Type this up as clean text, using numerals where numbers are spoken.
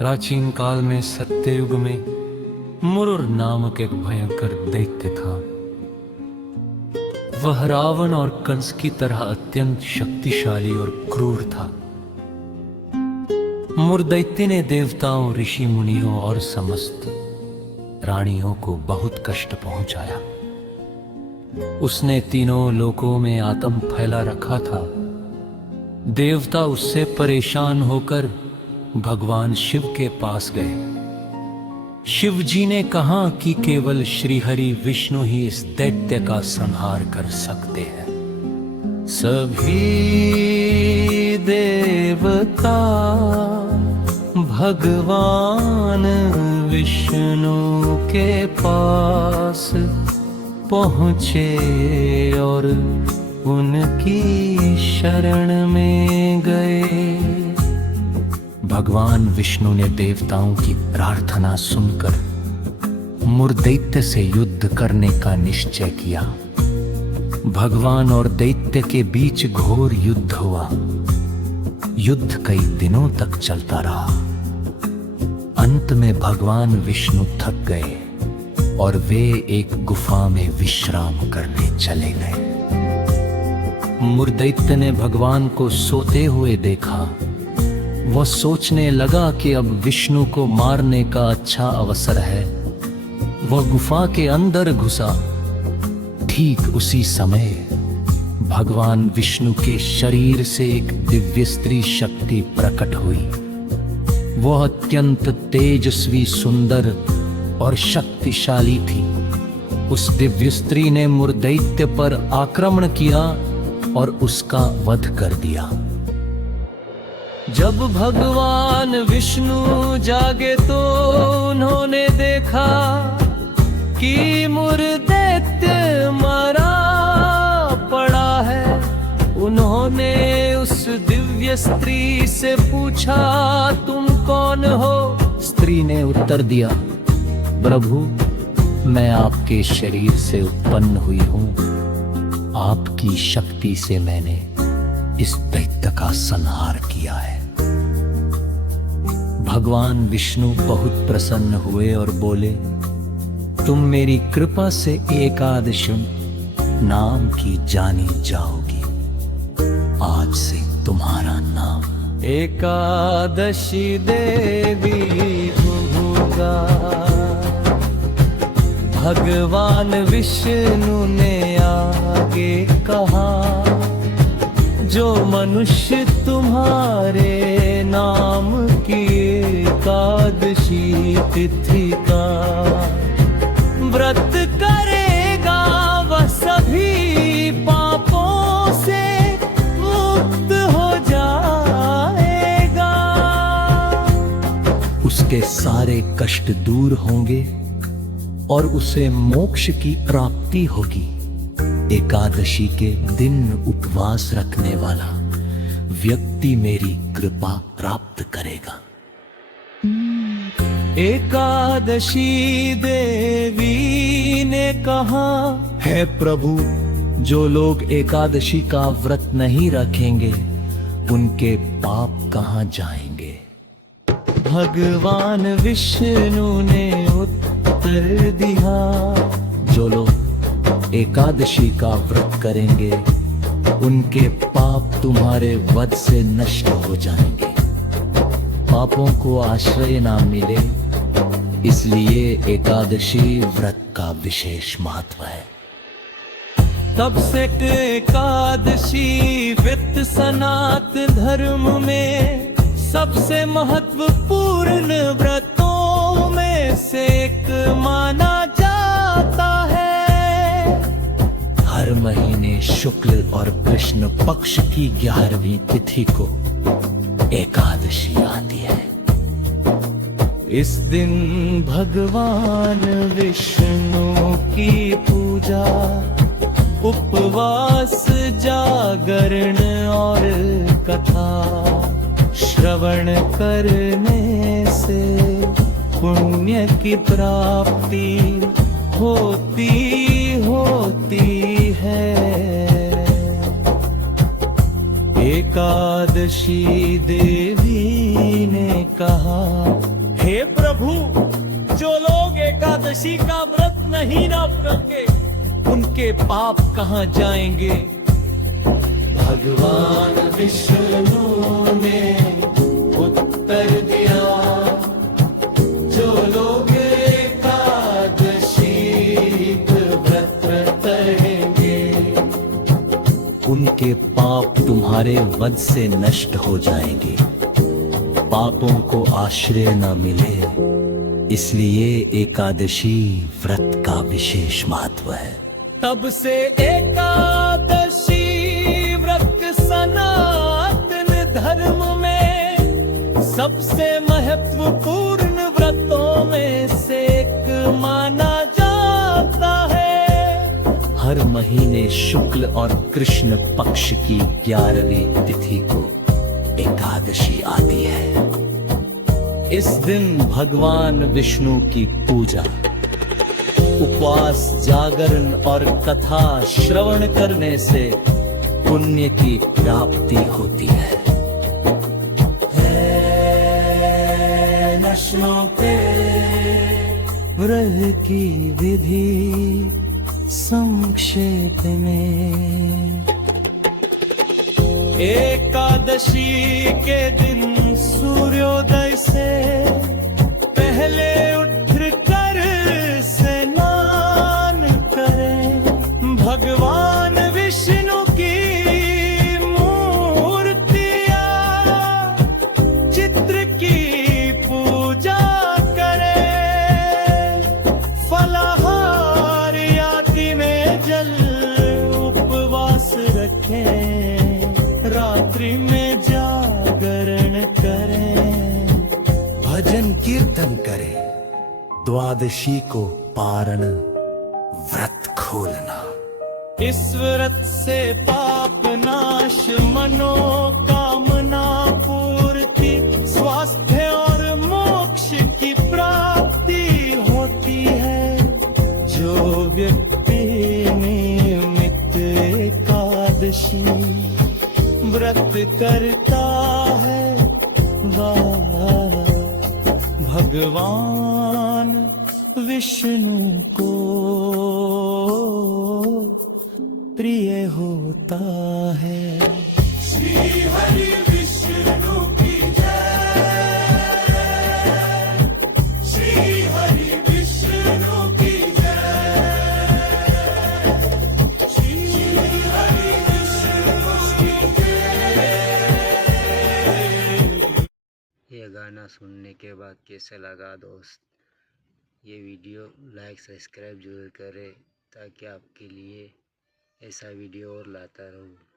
प्राचीन काल में सत्ययुग में मुरुर नामक एक भयंकर दैत्य था। वह रावण और कंस की तरह अत्यंत शक्तिशाली और क्रूर था। मुरदैत्य ने देवताओं, ऋषि मुनियों और समस्त प्राणियों को बहुत कष्ट पहुंचाया। उसने तीनों लोकों में आतंक फैला रखा था। देवता उससे परेशान होकर भगवान शिव के पास गए। शिव जी ने कहा कि केवल श्री हरि विष्णु ही इस दैत्य का संहार कर सकते हैं। सभी देवता भगवान विष्णु के पास पहुँचे और उनकी शरण में गए। भगवान विष्णु ने देवताओं की प्रार्थना सुनकर मुरदैत्य से युद्ध करने का निश्चय किया। भगवान और दैत्य के बीच घोर युद्ध हुआ। युद्ध कई दिनों तक चलता रहा। अंत में भगवान विष्णु थक गए और वे एक गुफा में विश्राम करने चले गए। मुरदैत्य ने भगवान को सोते हुए देखा। वह सोचने लगा कि अब विष्णु को मारने का अच्छा अवसर है। वह गुफा के अंदर घुसा। ठीक उसी समय भगवान विष्णु के शरीर से एक दिव्य स्त्री शक्ति प्रकट हुई। वह अत्यंत तेजस्वी, सुंदर और शक्तिशाली थी। उस दिव्य स्त्री ने मुरदैत्य पर आक्रमण किया और उसका वध कर दिया। जब भगवान विष्णु जागे तो उन्होंने देखा कि मुरदैत्य मरा पड़ा है। उन्होंने उस दिव्य स्त्री से पूछा, तुम कौन हो? स्त्री ने उत्तर दिया, प्रभु, मैं आपके शरीर से उत्पन्न हुई हूँ। आपकी शक्ति से मैंने इस दैत्य का संहार किया है। भगवान विष्णु बहुत प्रसन्न हुए और बोले, तुम मेरी कृपा से एकादशी नाम की जानी जाओगी। आज से तुम्हारा नाम एकादशी देवी होगा। भगवान विष्णु ने आगे कहा, जो मनुष्य तुम्हारे नाम की एकादशी तिथि का व्रत करेगा, वह सभी पापों से मुक्त हो जाएगा। उसके सारे कष्ट दूर होंगे और उसे मोक्ष की प्राप्ति होगी। एकादशी के दिन उपवास रखने वाला व्यक्ति मेरी कृपा प्राप्त करेगा। एकादशी देवी ने कहा, है प्रभु, जो लोग एकादशी का व्रत नहीं रखेंगे उनके पाप कहाँ जाएंगे? भगवान विष्णु ने उत्तर दिया, जो लोग एकादशी का व्रत करेंगे उनके पाप तुम्हारे वध से नष्ट हो जाएंगे। पापों को आश्रय ना मिले, इसलिए एकादशी व्रत का विशेष महत्व है। तब से एकादशी व्रत सनातन धर्म में सबसे महत्वपूर्ण व्रतों में से एक माना जाता है। हर महीने शुक्ल और कृष्ण पक्ष की 11वीं तिथि को एकादशी आती है। इस दिन भगवान विष्णु की पूजा, उपवास, जागरण और कथा श्रवण करने से पुण्य की प्राप्ति होती है। एकादशी देवी ने कहा, प्रभु, जो लोग एकादशी का व्रत नहीं ना करके उनके पाप कहाँ जाएंगे। भगवान विष्णु ने उत्तर दिया, जो लोग एकादशी व्रत करेंगे उनके पाप तुम्हारे वध से नष्ट हो जाएंगे। पापों को आश्रय न मिले, इसलिए एकादशी व्रत का विशेष महत्व है। तब से एकादशी व्रत सनातन धर्म में सबसे महत्वपूर्ण व्रतों में से एक माना जाता है। हर महीने शुक्ल और कृष्ण पक्ष की 11वीं तिथि को एकादशी आती है। इस दिन भगवान विष्णु की पूजा, उपवास, जागरण और कथा श्रवण करने से पुण्य की प्राप्ति होती है। श्लोके व्रत की विधि संक्षेप में। एकादशी के दिन सूर्योदय से पहले उठकर स्नान करें। भगवान विष्णु की मूर्तियां, चित्र की पूजा करें। फलाहार या दिने जल उपवास रखें। रात्रि में जागरण करें, भजन कीर्तन करें। द्वादशी को पारण व्रत खोलना। इस व्रत से पाप नाश, मनोकामना पूर्ति, स्वास्थ्य और मोक्ष की प्राप्ति होती है। जो व्यक्ति नियमित एकादशी व्रत करता है, वह भगवान विष्णु को प्रिय होता है। श्री हरि विष्णु की जय, श्री हरि विष्णु की जय, श्री हरि विष्णु की जय। ये गाना सुनने के बाद कैसा लगा दोस्त? ये वीडियो लाइक सब्सक्राइब जरूर करें ताकि आपके लिए ऐसा वीडियो और लाता रहूं।